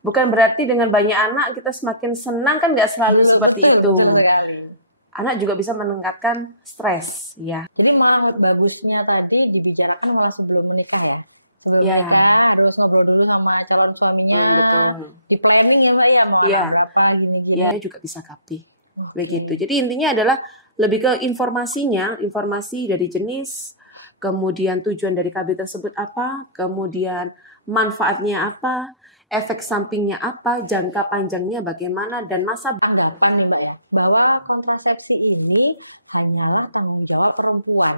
Bukan berarti dengan banyak anak kita semakin senang, kan nggak selalu seperti itu. Anak juga bisa meningkatkan stres, ya. Jadi malah bagusnya tadi dibicarakan malah sebelum menikah ya. Sebelum Ya. menikah harus ngobrol dulu sama calon suaminya. Betul. Di planning ya Mbak ya, mau Ya. berapa gini-gini. Ya, juga bisa KB. Begitu. Jadi intinya adalah lebih ke informasinya, informasi dari jenis, kemudian tujuan dari KB tersebut apa, kemudian manfaatnya apa, efek sampingnya apa, jangka panjangnya bagaimana, dan masa Anggapan nih Mbak ya, bahwa kontrasepsi ini hanyalah tanggung jawab perempuan.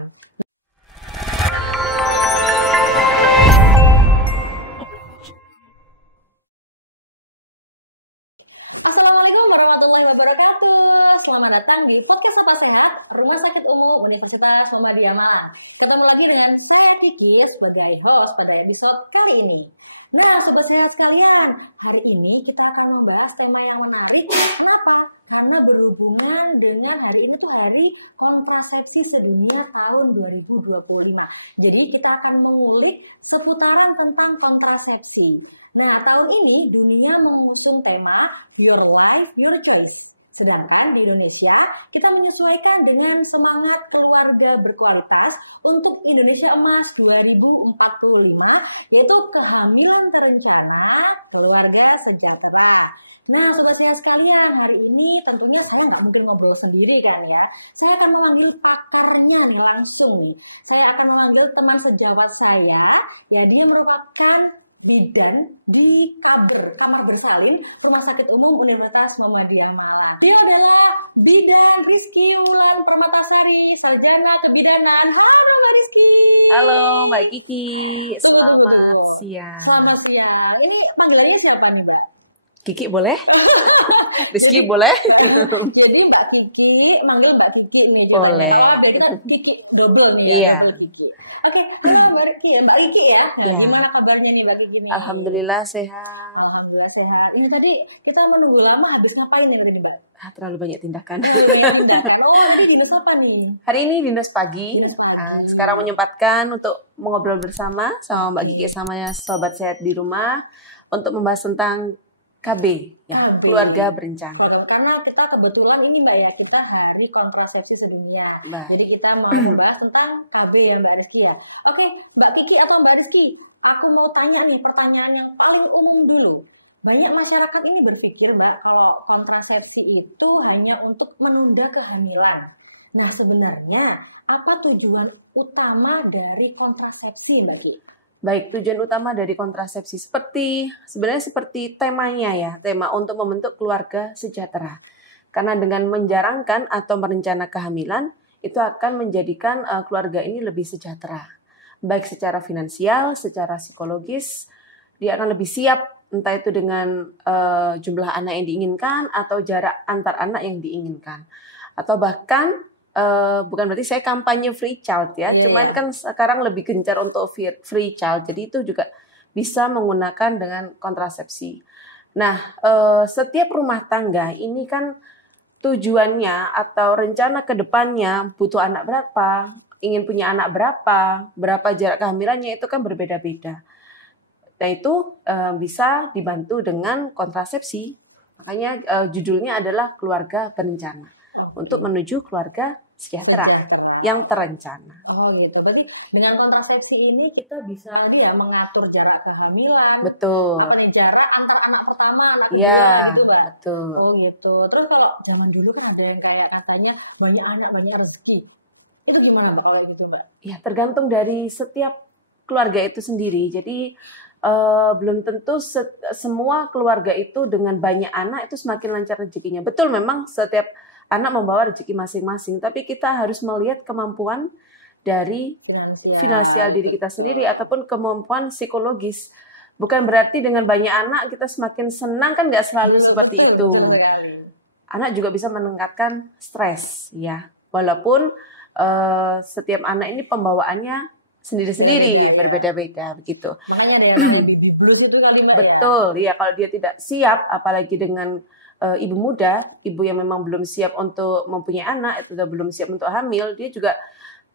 Assalamualaikum warahmatullahi wabarakatuh. Selamat datang di Podcast Sobat Sehat, Rumah Sakit Umum Universitas Muhammadiyah Malang. Ketemu lagi dengan saya Kiki sebagai host pada episode kali ini. Nah, Sobat Sehat sekalian, hari ini kita akan membahas tema yang menarik. Kenapa? Karena berhubungan dengan hari ini tuh hari kontrasepsi sedunia tahun 2025. Jadi kita akan mengulik seputaran tentang kontrasepsi. Nah, tahun ini dunia mengusung tema Your Life, Your Choice. Sedangkan di Indonesia, kita menyesuaikan dengan semangat keluarga berkualitas untuk Indonesia Emas 2045, yaitu kehamilan terencana, keluarga sejahtera. Nah, Sobat Sehat sekalian, hari ini tentunya saya nggak mungkin ngobrol sendiri kan ya. Saya akan memanggil pakarnya nih langsung nih. Saya akan memanggil teman sejawat saya, ya dia merupakan bidan di Kamar Bersalin Rumah Sakit Umum Universitas Muhammadiyah Malang. Dia adalah bidan Rizky Wulan Permatasari, sarjana kebidanan. Halo Mbak Rizky. Halo Mbak Kiki, selamat siang. Selamat siang. Ini panggilannya siapa nih Mbak? Kiki boleh? Rizky boleh? Jadi Mbak Kiki, manggil Mbak Kiki nih. Boleh. Oh, jadi kan Kiki double nih Iya. ya. Kiki. Oke, halo Mbak Kiki ya, Mbak Kiki ya. Nah, Iya. gimana kabarnya nih Mbak Kiki? Alhamdulillah sehat. Alhamdulillah sehat. Ini tadi kita menunggu lama, habis ngapain ya tadi Mbak? Terlalu banyak tindakan. Oh, ini dinas apa nih? Hari ini dinas pagi. Dinas pagi. Sekarang menyempatkan untuk mengobrol bersama sama Mbak Kiki sama Sobat Sehat di rumah untuk membahas tentang KB, ya, KB. keluarga berencana. Karena kita kebetulan ini Mbak ya, kita hari kontrasepsi sedunia. Baik. Jadi kita mau membahas tentang KB ya Mbak Rizky ya. Oke, Mbak Kiki atau Mbak Rizky, aku mau tanya nih pertanyaan yang paling umum dulu. Banyak masyarakat ini berpikir Mbak, kalau kontrasepsi itu hanya untuk menunda kehamilan. Nah sebenarnya apa tujuan utama dari kontrasepsi Mbak Kiki? Baik, tujuan utama dari kontrasepsi sebenarnya seperti temanya ya, tema untuk membentuk keluarga sejahtera. Karena dengan menjarangkan atau merencana kehamilan, itu akan menjadikan keluarga ini lebih sejahtera. Baik secara finansial, secara psikologis, dia akan lebih siap, entah itu dengan jumlah anak yang diinginkan atau jarak antar anak yang diinginkan. Atau bahkan bukan berarti saya kampanye free child ya, cuman kan sekarang lebih gencar untuk free child, jadi itu juga bisa menggunakan dengan kontrasepsi. Nah, setiap rumah tangga ini kan tujuannya atau rencana ke depannya butuh anak berapa, ingin punya anak berapa jarak kehamilannya itu kan berbeda-beda. Nah itu bisa dibantu dengan kontrasepsi, makanya judulnya adalah keluarga berencana. Untuk menuju keluarga sejahtera yang terencana. Oh gitu, berarti dengan kontrasepsi ini kita bisa mengatur jarak kehamilan. Betul. Apa nih, jarak antar anak pertama, anak kedua gitu Mbak? Betul. Oh gitu, terus kalau zaman dulu kan ada yang kayak katanya banyak anak banyak rezeki. Itu gimana Mbak kalau gitu Mbak? Ya tergantung dari setiap keluarga itu sendiri, jadi belum tentu semua keluarga itu dengan banyak anak itu semakin lancar rezekinya. Betul, memang setiap anak membawa rezeki masing-masing, tapi kita harus melihat kemampuan dari finansial diri kita sendiri ataupun kemampuan psikologis. Bukan berarti dengan banyak anak kita semakin senang, kan nggak selalu seperti itu. Anak juga bisa meningkatkan stres, ya. Walaupun setiap anak ini pembawaannya sendiri-sendiri, berbeda-beda begitu. Makanya ada yang baby blues itu kali Mbak. Betul, ya kalau dia tidak siap, apalagi dengan ibu muda, ibu yang memang belum siap untuk mempunyai anak, itu belum siap untuk hamil, dia juga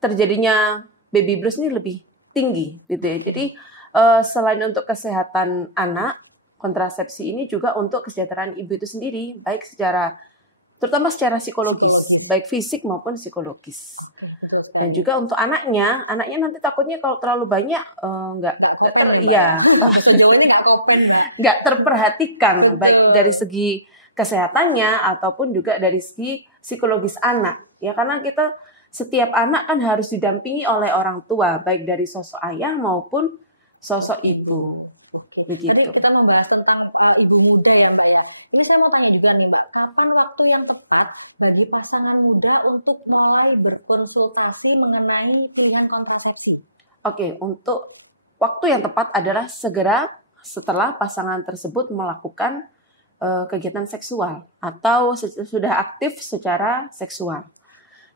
terjadinya baby blues ini lebih tinggi gitu ya. Jadi selain untuk kesehatan anak, kontrasepsi ini juga untuk kesejahteraan ibu itu sendiri, baik terutama secara psikologis, baik fisik maupun psikologis. Dan juga untuk anaknya nanti takutnya kalau terlalu banyak nggak terperhatikan, baik dari segi kesehatannya ataupun juga dari segi psikologis anak. Ya, karena setiap anak kan harus didampingi oleh orang tua, baik dari sosok ayah maupun sosok ibu. Oke. Begitu. Tadi kita membahas tentang ibu muda ya Mbak ya. Ini saya mau tanya juga nih Mbak, kapan waktu yang tepat bagi pasangan muda untuk mulai berkonsultasi mengenai pilihan kontrasepsi? Oke, untuk waktu yang tepat adalah segera setelah pasangan tersebut melakukan kegiatan seksual atau sudah aktif secara seksual.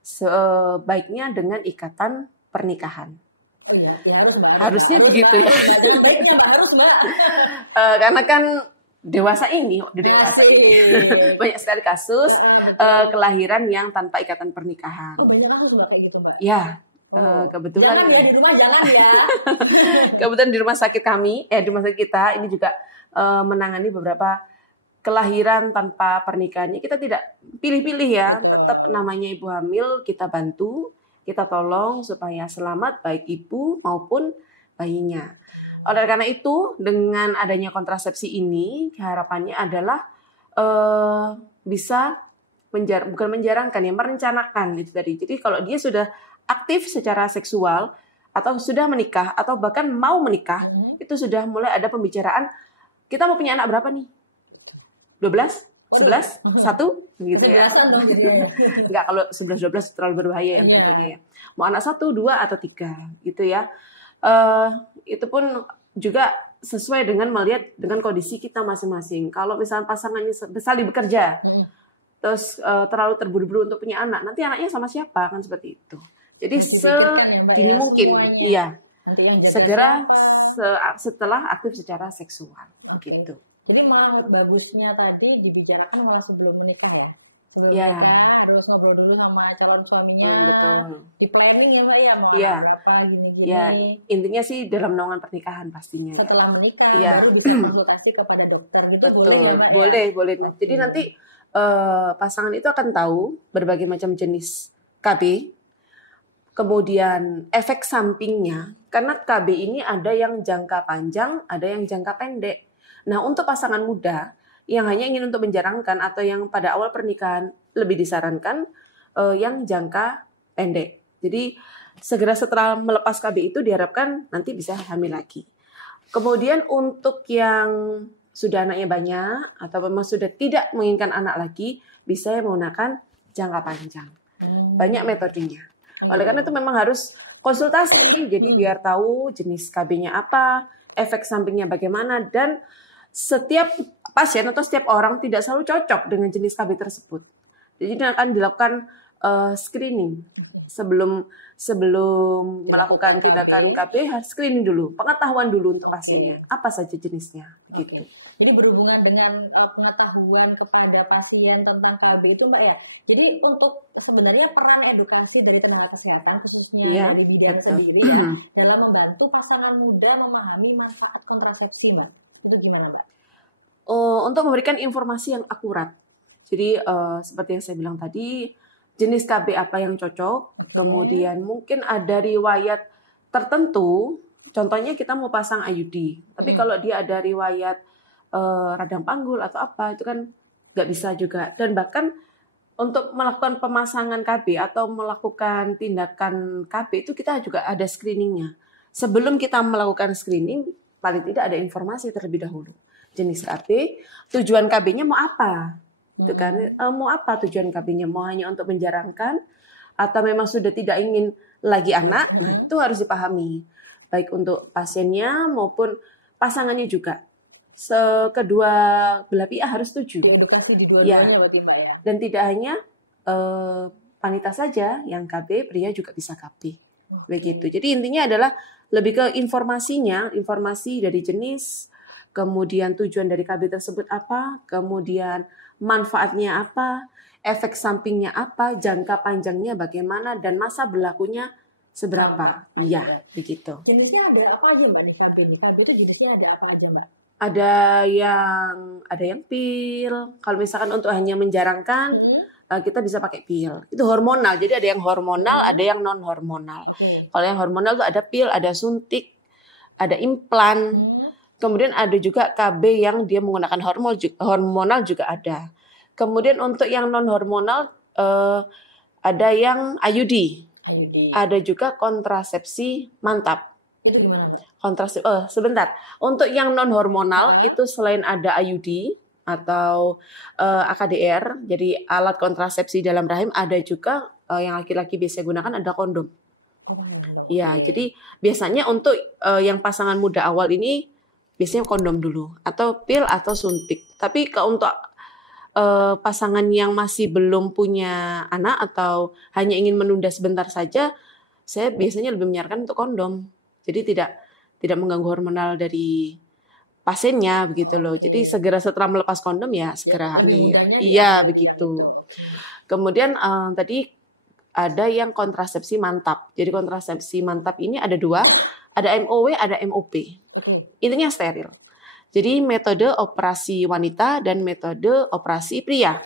Sebaiknya dengan ikatan pernikahan. Oh iya, ya harus Mbak. Harusnya begitu ya. Baiknya Mbak, harus Mbak. Karena kan dewasa ini banyak sekali kasus kelahiran yang tanpa ikatan pernikahan. Oh, banyak kasus Mbak kayak gitu Mbak? Ya, kebetulan. Jangan ya di rumah, jangan ya. Kebetulan di rumah sakit kami, di rumah sakit kita ini juga menangani beberapa kelahiran tanpa pernikahannya. Kita tidak pilih-pilih ya, tetap namanya ibu hamil kita bantu. Kita tolong supaya selamat baik ibu maupun bayinya. Oleh karena itu, dengan adanya kontrasepsi ini, harapannya adalah bisa bukan menjarangkan ya, merencanakan itu tadi. Jadi kalau dia sudah aktif secara seksual atau sudah menikah atau bahkan mau menikah, itu sudah mulai ada pembicaraan, kita mau punya anak berapa nih? 12? 11, 1 gitu ya. Enggak, kalau 11 12 terlalu berbahaya yang tentunya ya. Mau anak 1, 2 atau 3 gitu ya. Itu pun juga sesuai dengan melihat dengan kondisi kita masing-masing. Kalau misalnya pasangannya saling bekerja, terus terlalu terburu-buru untuk punya anak, nanti anaknya sama siapa, kan seperti itu. Jadi sedini mungkin, iya, segera setelah aktif secara seksual, begitu. Jadi malah bagusnya tadi dibicarakan malah sebelum menikah ya. Sebelum menikah harus ngobrol dulu sama calon suaminya. Betul. Di planning ya Mbak ya, mau berapa gini-gini. Ya, intinya sih dalam naungan pernikahan pastinya. Setelah menikah baru bisa konsultasi kepada dokter gitu. Betul. Boleh ya Mbak? Boleh. Jadi nanti pasangan itu akan tahu berbagai macam jenis KB. Kemudian efek sampingnya, karena KB ini ada yang jangka panjang, ada yang jangka pendek. Nah, untuk pasangan muda yang hanya ingin untuk menjarangkan atau yang pada awal pernikahan lebih disarankan yang jangka pendek. Jadi segera setelah melepas KB itu diharapkan nanti bisa hamil lagi. Kemudian untuk yang sudah anaknya banyak atau memang sudah tidak menginginkan anak lagi, bisa menggunakan jangka panjang. Banyak metodenya. Oleh karena itu memang harus konsultasi, jadi biar tahu jenis KB-nya apa, efek sampingnya bagaimana, dan setiap pasien atau setiap orang tidak selalu cocok dengan jenis KB tersebut. Jadi akan dilakukan screening sebelum melakukan tindakan KB, harus screening dulu, pengetahuan dulu untuk pasiennya apa saja jenisnya, begitu. Jadi berhubungan dengan pengetahuan kepada pasien tentang KB itu Mbak ya. Jadi untuk sebenarnya peran edukasi dari tenaga kesehatan khususnya dari bidan sendiri ya dalam membantu pasangan muda memahami manfaat kontrasepsi Mbak. Itu gimana Mbak? Untuk memberikan informasi yang akurat. Jadi seperti yang saya bilang tadi, jenis KB apa yang cocok, kemudian mungkin ada riwayat tertentu, contohnya kita mau pasang IUD, tapi kalau dia ada riwayat radang panggul atau apa, itu kan nggak bisa juga. Dan bahkan untuk melakukan pemasangan KB atau melakukan tindakan KB itu kita juga ada screeningnya. Sebelum kita melakukan screening, paling tidak ada informasi terlebih dahulu. Jenis KB, tujuan KB-nya mau apa? Itu kan, mau apa tujuan KB-nya? Mau hanya untuk menjarangkan atau memang sudah tidak ingin lagi anak? Nah, itu harus dipahami. Baik untuk pasiennya maupun pasangannya juga. Kedua belah pihak harus setuju. Edukasi di dua-duanya berarti Mbak ya. Dan tidak hanya wanita saja yang KB, pria juga bisa KB. Begitu. Jadi intinya adalah lebih ke informasinya, informasi dari jenis, kemudian tujuan dari KB tersebut apa, kemudian manfaatnya apa, efek sampingnya apa, jangka panjangnya bagaimana, dan masa berlakunya seberapa. Iya, begitu. Jenisnya ada apa aja Mbak di KB ini? KB itu jenisnya ada apa aja Mbak? Ada yang pil. Kalau misalkan untuk hanya menjarangkan, kita bisa pakai pil. Itu hormonal. Jadi ada yang hormonal, ada yang non hormonal. Kalau yang hormonal itu ada pil, ada suntik, ada implan. Kemudian ada juga KB yang dia menggunakan hormonal juga ada. Kemudian untuk yang non hormonal ada yang IUD. Ada juga kontrasepsi mantap. Itu gimana, Pak? Sebentar. Untuk yang non hormonal itu selain ada IUD atau AKDR, jadi alat kontrasepsi dalam rahim, ada juga yang laki-laki biasa gunakan ada kondom. Ya, jadi biasanya untuk yang pasangan muda awal ini biasanya kondom dulu atau pil atau suntik. Tapi kalau untuk pasangan yang masih belum punya anak atau hanya ingin menunda sebentar saja, saya biasanya lebih menyarankan untuk kondom. Jadi tidak mengganggu hormonal dari pasiennya begitu loh. Jadi segera setelah melepas kondom ya segera hamil. Iya begitu. Kemudian tadi ada yang kontrasepsi mantap. Jadi kontrasepsi mantap ini ada 2, ada MOW, ada MOP. Intinya steril. Jadi metode operasi wanita dan metode operasi pria.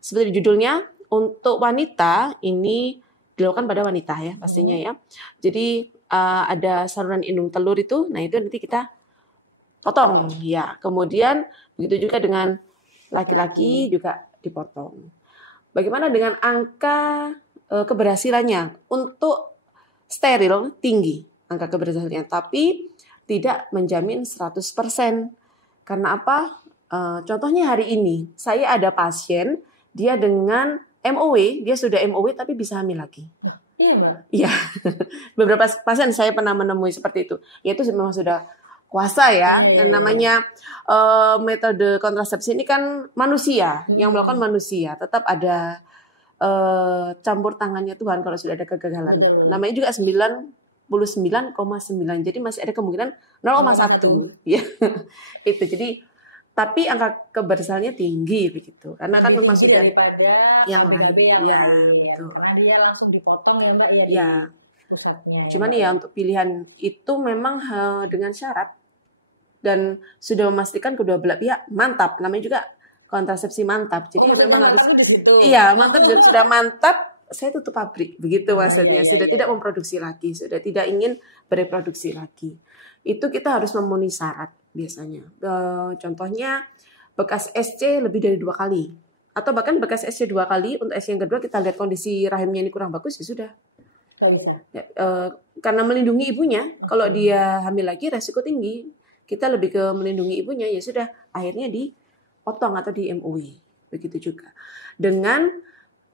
Seperti judulnya, untuk wanita ini dilakukan pada wanita ya pastinya ya. Jadi ada saluran indung telur itu, nah itu nanti kita potong ya. Kemudian begitu juga dengan laki-laki juga dipotong. Bagaimana dengan angka keberhasilannya? Untuk steril tinggi angka keberhasilannya, tapi tidak menjamin 100%. Karena apa? Contohnya hari ini, saya ada pasien, dia dengan MOW, dia sudah MOW tapi bisa hamil lagi. Iya, Mbak? Iya, beberapa pasien saya pernah menemui seperti itu. Yaitu memang sudah kuasa ya. Dan namanya metode kontrasepsi ini kan manusia, yang melakukan manusia. Tetap ada campur tangannya Tuhan kalau sudah ada kegagalan. Betul. Namanya juga 99,9, jadi masih ada kemungkinan 0,1 ya. Itu jadi tapi angka keberhasilannya tinggi begitu karena kan memang sudah daripada yang lain ya, betul. Karena dia langsung dipotong ya Mbak ya, ya. Di pusatnya. Cuman ya untuk pilihan itu memang dengan syarat dan sudah memastikan kedua belah pihak mantap, namanya juga kontrasepsi mantap. Jadi memang harus mantap, sudah mantap. Saya tutup pabrik, begitu maksudnya. Sudah tidak memproduksi lagi, sudah tidak ingin bereproduksi lagi. Itu kita harus memenuhi syarat biasanya. Contohnya bekas SC lebih dari 2 kali. Atau bahkan bekas SC 2 kali, untuk SC yang kedua kita lihat kondisi rahimnya ini kurang bagus, ya sudah. Bisa. Ya, karena melindungi ibunya, kalau dia hamil lagi resiko tinggi. Kita lebih ke melindungi ibunya, ya sudah. Akhirnya dipotong atau di MOW. Begitu juga. Dengan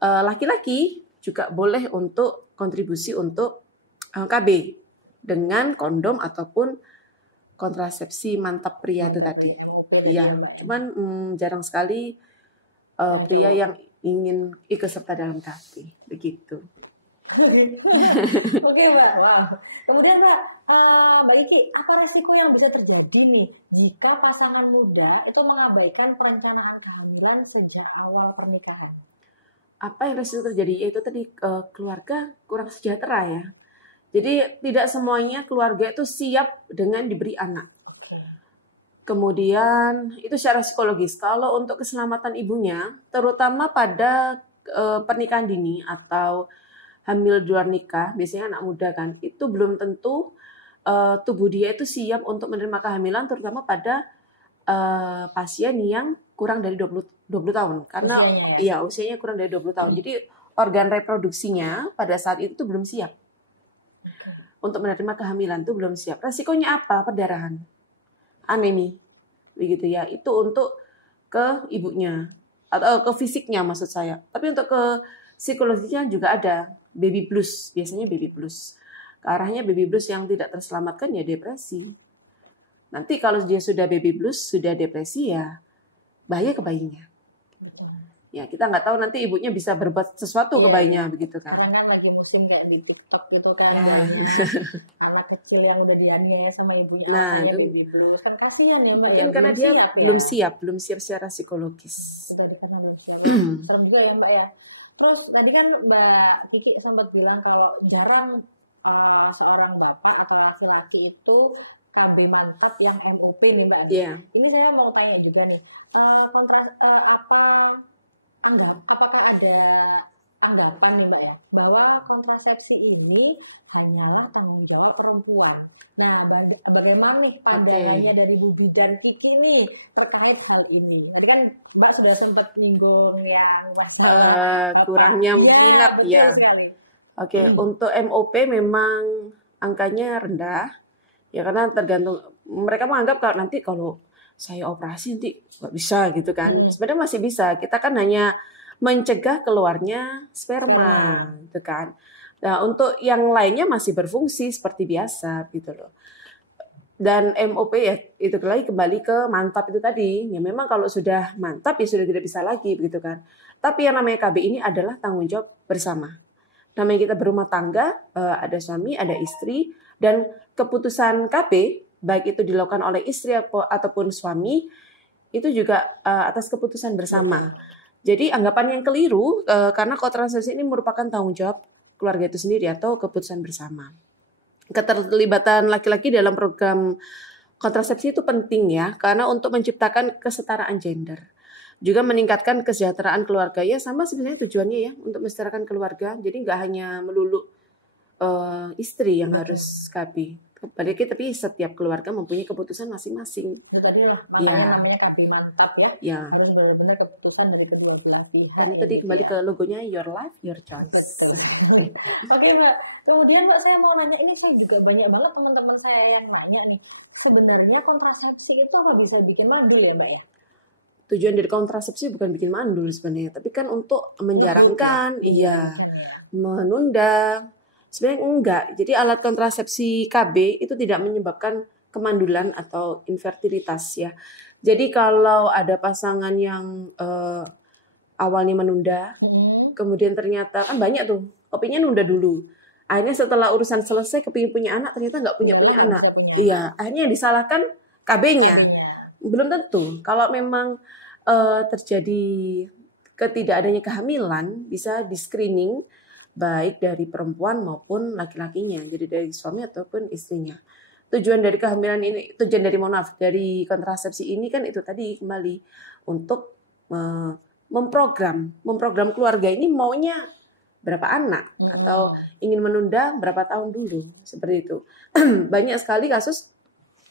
laki-laki juga boleh untuk kontribusi untuk KB dengan kondom ataupun kontrasepsi mantap pria itu tadi. Iya, cuman jarang sekali pria yang ingin ikut serta dalam KB, begitu. Oke Mbak, wow. Kemudian Mbak Iki, apa resiko yang bisa terjadi nih jika pasangan muda itu mengabaikan perencanaan kehamilan sejak awal pernikahan? Apa yang resiko terjadi? Yaitu tadi keluarga kurang sejahtera ya. Jadi tidak semuanya keluarga itu siap dengan diberi anak. Kemudian itu secara psikologis. Kalau untuk keselamatan ibunya, terutama pada pernikahan dini atau hamil di luar nikah, biasanya anak muda kan, itu belum tentu tubuh dia itu siap untuk menerima kehamilan, terutama pada pasien yang kurang dari 20 tahun. Karena usianya kurang dari 20 tahun. Jadi organ reproduksinya pada saat itu belum siap. Untuk menerima kehamilan itu belum siap. Resikonya apa? Perdarahan. Anemi. Begitu ya. Itu untuk ke ibunya atau ke fisiknya maksud saya. Tapi untuk ke psikologisnya juga ada baby blues. Biasanya baby blues. Ke arahnya baby blues yang tidak terselamatkan ya depresi. Nanti kalau dia sudah baby blues, sudah depresi ya bahaya ke bayinya. Ya kita nggak tahu nanti ibunya bisa berbuat sesuatu ke bayinya begitu kan. Karena kan lagi musim kayak di TikTok gitu kan. Anak kecil yang udah dianiaya sama ibunya. Nah itu baby blues. Kan kasihan ya Mbak. Mungkin karena dia belum siap secara psikologis. Serem juga ya Mbak ya. Terus tadi kan Mbak Kiki sempat bilang kalau jarang seorang bapak atau laki-laki itu KB mantap yang MOP nih Mbak. Iya. Ini saya mau tanya juga nih, apakah ada anggapan nih Mbak ya, bahwa kontrasepsi ini hanyalah tanggung jawab perempuan. Nah, bagaimana nih pandangannya dari Bu dan Kiki nih terkait hal ini? Tadi kan Mbak sudah sempat nyinggung yang masalah kurangnya minat ya. Oke, untuk MOP memang angkanya rendah, ya karena tergantung, mereka menganggap kalau saya operasi nanti nggak bisa gitu kan. Sebenarnya masih bisa, kita kan hanya mencegah keluarnya sperma gitu kan. Nah, untuk yang lainnya masih berfungsi seperti biasa gitu loh. Dan MOP ya itu lagi kembali ke mantap itu tadi. Ya memang kalau sudah mantap ya sudah tidak bisa lagi begitu kan. Tapi yang namanya KB ini adalah tanggung jawab bersama. Namanya kita berumah tangga, ada suami, ada istri, dan keputusan KB baik itu dilakukan oleh istri ataupun suami itu juga atas keputusan bersama. Jadi anggapan yang keliru karena kontrasepsi ini merupakan tanggung jawab keluarga itu sendiri atau keputusan bersama. Keterlibatan laki-laki dalam program kontrasepsi itu penting ya, karena untuk menciptakan kesetaraan gender. Juga meningkatkan kesejahteraan keluarga, ya sama sebenarnya tujuannya ya, untuk mensejahterakan keluarga. Jadi nggak hanya melulu istri yang harus KB. Tapi setiap keluarga mempunyai keputusan masing-masing. Ya, tadi lah namanya KB mantap ya. Harus benar-benar keputusan dari kedua belah pihak. Kan tadi kembali ke logonya Your Life, Your Choice. Oke Mbak, kemudian Mbak saya mau nanya, ini saya juga banyak banget teman-teman saya yang nanya nih, sebenarnya kontrasepsi itu apa bisa bikin mandul ya Mbak ya? Tujuan dari kontrasepsi bukan bikin mandul sebenarnya, tapi kan untuk menjarangkan, menunda. Sebenarnya enggak. Jadi alat kontrasepsi KB itu tidak menyebabkan kemandulan atau infertilitas ya. Jadi kalau ada pasangan yang awalnya menunda, kemudian ternyata kan banyak tuh, kepingin nunda dulu. Akhirnya setelah urusan selesai kepingin punya anak, ternyata nggak punya anak. Iya, akhirnya disalahkan KB-nya. Belum tentu. Kalau memang terjadi ketidakadanya kehamilan, bisa di screening baik dari perempuan maupun laki-lakinya, jadi dari suami ataupun istrinya. Tujuan dari kehamilan ini, dari kontrasepsi ini kan itu tadi kembali untuk memprogram keluarga ini maunya berapa anak atau ingin menunda berapa tahun dulu, seperti itu. Banyak sekali kasus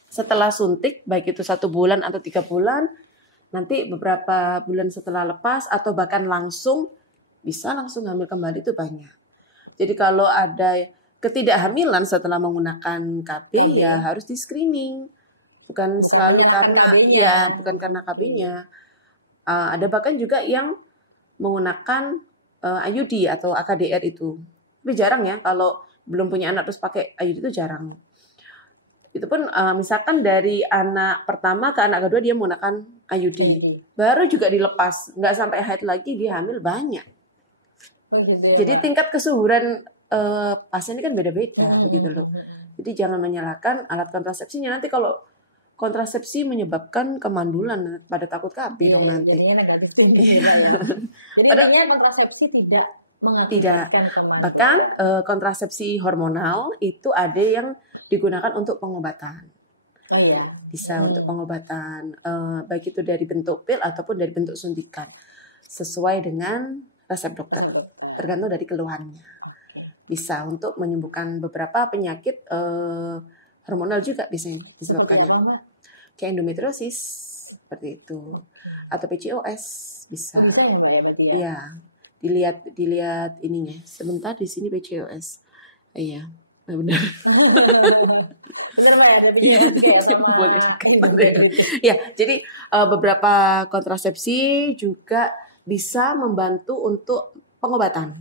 setelah suntik, baik itu 1 bulan atau 3 bulan, nanti beberapa bulan setelah lepas atau bahkan bisa langsung hamil kembali, itu banyak. Jadi kalau ada ketidakhamilan setelah menggunakan KB ya harus di screening, bukan selalu karena bukan karena KB-nya. Ada bahkan juga yang menggunakan IUD atau AKDR itu, tapi jarang ya kalau belum punya anak terus pakai IUD, itu jarang. Itu pun misalkan dari anak pertama ke anak kedua dia menggunakan IUD, baru juga dilepas, nggak sampai haid lagi dia hamil banyak. Jadi tingkat kesuburan pasien ini kan beda-beda begitu loh. Jadi jangan menyalahkan alat kontrasepsinya. Nanti kalau kontrasepsi menyebabkan kemandulan, pada takut KB dong nanti. Jadi artinya kontrasepsi tidak mengakibatkan kemandulan. Bahkan kontrasepsi hormonal itu ada yang digunakan untuk pengobatan. Bisa untuk pengobatan, baik itu dari bentuk pil ataupun dari bentuk suntikan, sesuai dengan resep dokter, tergantung dari keluhannya. Bisa untuk menyembuhkan beberapa penyakit hormonal juga bisa disebabkannya. Kayak endometriosis seperti itu, atau PCOS bisa. Bisa ya Mbak ya berarti ya? Iya, dilihat ininya. Sebentar, di sini PCOS. Iya, benar. Benar Mbak ya, ya, jadi beberapa kontrasepsi juga bisa membantu untuk pengobatan.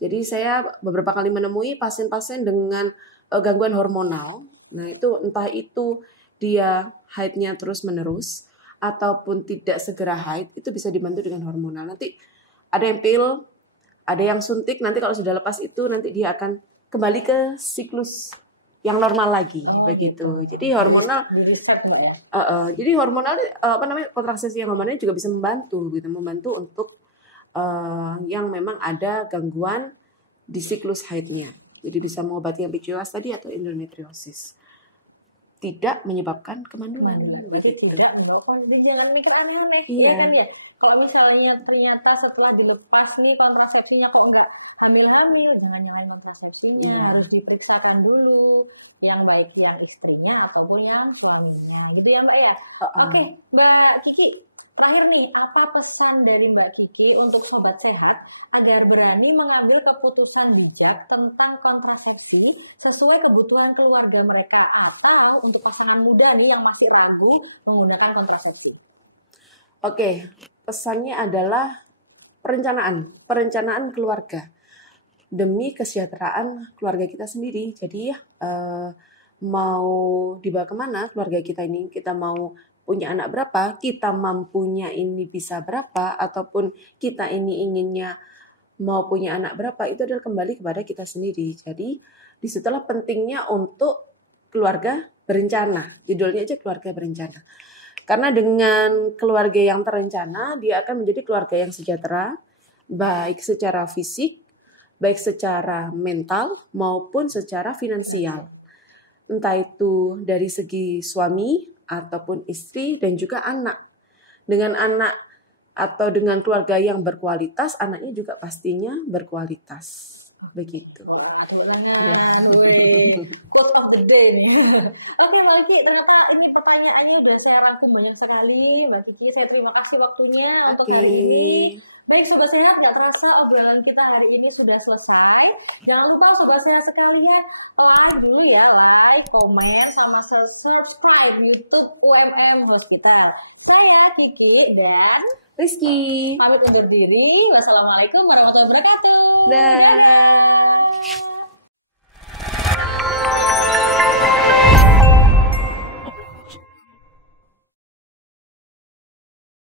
Jadi saya beberapa kali menemui pasien-pasien dengan gangguan hormonal. Nah itu entah itu dia haidnya terus-menerus ataupun tidak segera haid, itu bisa dibantu dengan hormonal. Nanti ada yang pil, ada yang suntik. Nanti kalau sudah lepas itu nanti dia akan kembali ke siklus yang normal lagi, begitu. Jadi hormonal. Jadi hormonal kontrasepsi yang hormonal juga bisa membantu untuk yang memang ada gangguan di siklus haidnya. Jadi bisa mengobati yang PCOS tadi atau endometriosis. tidak menyebabkan kemandulan. Berarti Begitu. tidak mendokong, jadi jangan mikir aneh-aneh. Iya. Kan ya. Kalau misalnya ternyata setelah dilepas nih kontrasepsinya kok nggak hamil-hamil, jangan nyalain kontrasepsinya, Iya. harus diperiksakan dulu, yang baik yang istrinya ataupun yang suaminya, gitu ya Mbak ya. Oke, Mbak Kiki, terakhir nih, apa pesan dari Mbak Kiki untuk sobat sehat agar berani mengambil keputusan bijak tentang kontrasepsi sesuai kebutuhan keluarga mereka, atau untuk pasangan muda nih yang masih ragu menggunakan kontrasepsi? Oke, pesannya adalah perencanaan keluarga demi kesejahteraan keluarga kita sendiri. Jadi mau dibawa kemana keluarga kita ini, kita mau punya anak berapa, kita mampunya ini bisa berapa, ataupun kita ini inginnya mau punya anak berapa, itu adalah kembali kepada kita sendiri. Jadi disitulah pentingnya untuk keluarga berencana. Judulnya aja keluarga berencana. Karena dengan keluarga yang terencana, dia akan menjadi keluarga yang sejahtera, baik secara fisik, baik secara mental, maupun secara finansial. Entah itu dari segi suami, ataupun istri, dan juga anak. Dengan anak atau dengan keluarga yang berkualitas, anaknya juga pastinya berkualitas. Begitu. Wah, quote of the day nih. Oke Mbak Kiki, ternyata ini pertanyaannya udah saya rangkum banyak sekali. Mbak Kiki, saya terima kasih waktunya untuk hari ini. Baik Sobat Sehat, gak terasa obrolan kita hari ini sudah selesai. Jangan lupa Sobat Sehat sekalian like dulu ya, like, komen, sama subscribe YouTube UMM Hospital. Saya Kiki dan Rizky. pamit undur diri. Wassalamualaikum warahmatullahi wabarakatuh. Dah.